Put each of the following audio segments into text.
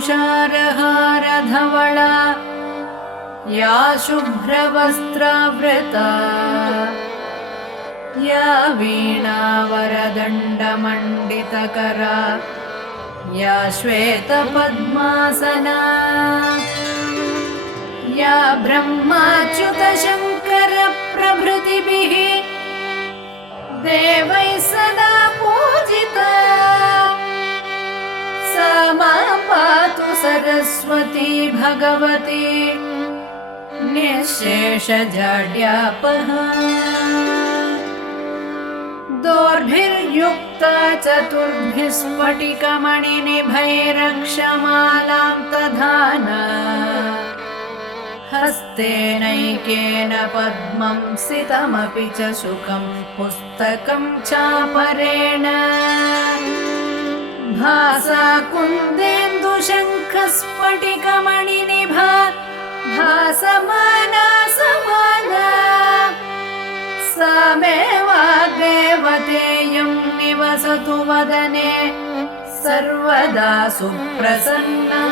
तुषारहारधवला या शुभ्रवस्त्रावृता या वीणावरदण्डमण्डितकरा या श्वेतपद्मासना या ब्रह्माच्युतशङ्करप्रभृतिभिः देवैः सदा पूजिता सा मां पातु सरस्वती भगवती निःशेषजाड्यापहा दोर्भिर्युक्ता चतुर्भिः स्फटिकमणिनिभैरक्षमालां दधाना हस्तेनैकेन पद्मं सितमपि च शुकं पुस्तकं चापरेण भासा कुन्देन्दुशङ्खस्फटिकमणिनिभा भासमाना समाना सा मे वाग्देवतेयं निवसतु वदने सर्वदा सुप्रसन्ना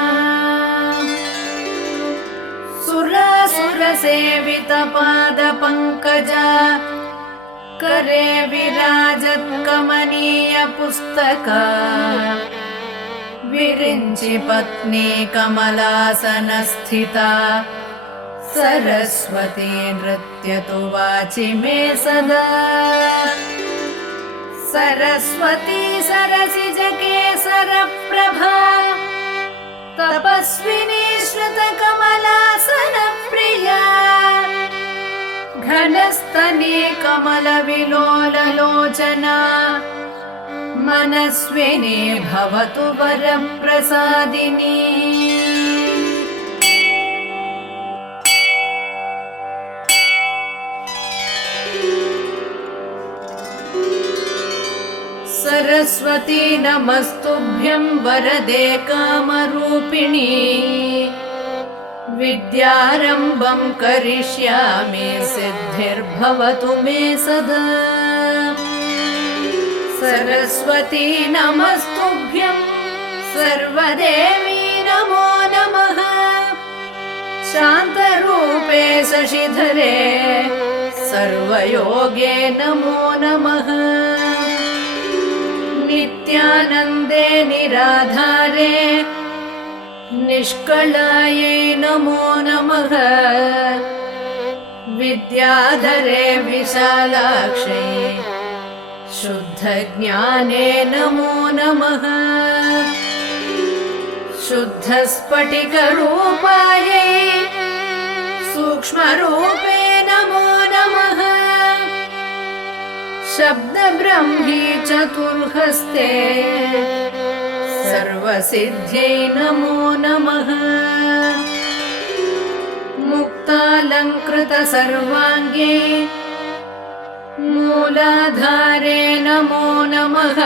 सुरासुरसेवितपादपङ्कजा करे विराजत्कमनीयपुस्तका विरिञ्चि पत्नी कमलासनस्थिता सरस्वती नृत्यतु वाचि मे सदा सरस्वती सरसिजकेसरप्रभा तपस्विनी श्रुतकमलासनप्रिया घनस्तनी कमलविलोललोचना मनस्विनी भवतु वरप्रसादिनी सरस्वती नमस्तुभ्यं वरदे कामरूपिणी विद्यारम्भं करिष्यामि सिद्धिर्भवतु मे सदा सरस्वती नमस्तुभ्यं सर्वदेवी नमो नमः शान्तरूपे शशिधरे सर्वयोगे नमो नमः नित्यानन्दे निराधारे निष्कलायै नमो नमः विद्याधरे विशालाक्षै शुद्धज्ञाने नमो नमः शुद्धस्फटिकरूपायै सूक्ष्मरूपे नमो नमः शब्दब्रह्मी चतुर्हस्ते सर्वसिद्ध्यै नमो नमः मुक्तालङ्कृतसर्वाङ्गे मूलाधारे नमो नमः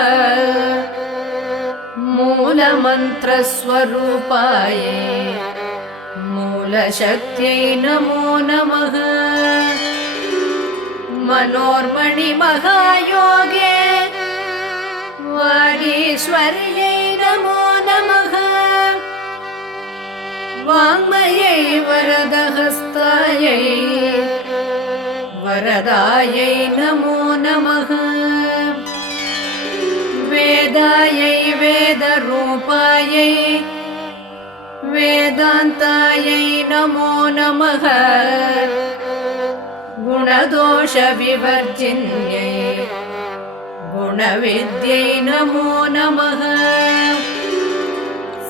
मूलमन्त्रस्वरूपायै मूलशक्त्यै नमो नमः मनोर्मणिमहायोगे वागीश्वर्यै नमो नमः वाङ्मयै वरदहस्तायै वरदायै नमो नमः वेदायै वेदरूपायै वेदान्तायै नमो नमः गुणदोषविवर्जिन्यै गुणविद्यै नमो नमः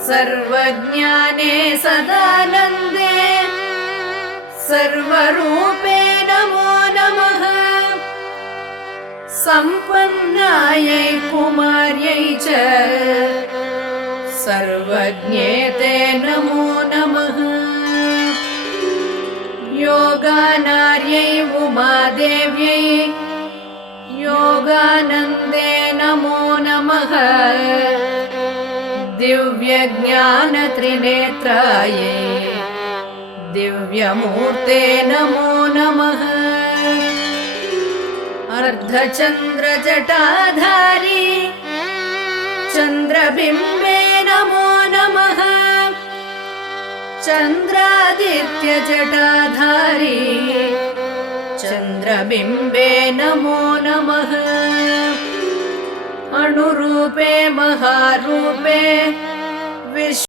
सर्वज्ञाने सदानन्दे सर्वरूपे नमो नमः सम्पन्नायै कुमार्यै च सर्वज्ञेते नमो नमः योगानार्यै उमादेव्यै योगानन्दे नमो नमः दिव्यज्ञानत्रिनेत्रायै दिव्यमूर्ते नमो नमः अर्धचन्द्रजटाधारी चन्द्रबिम्बे नमो नमः चन्द्रादित्यजटाधारी चन्द्रबिम्बे नमो नमः। अणुरूपे महारूपे विश्व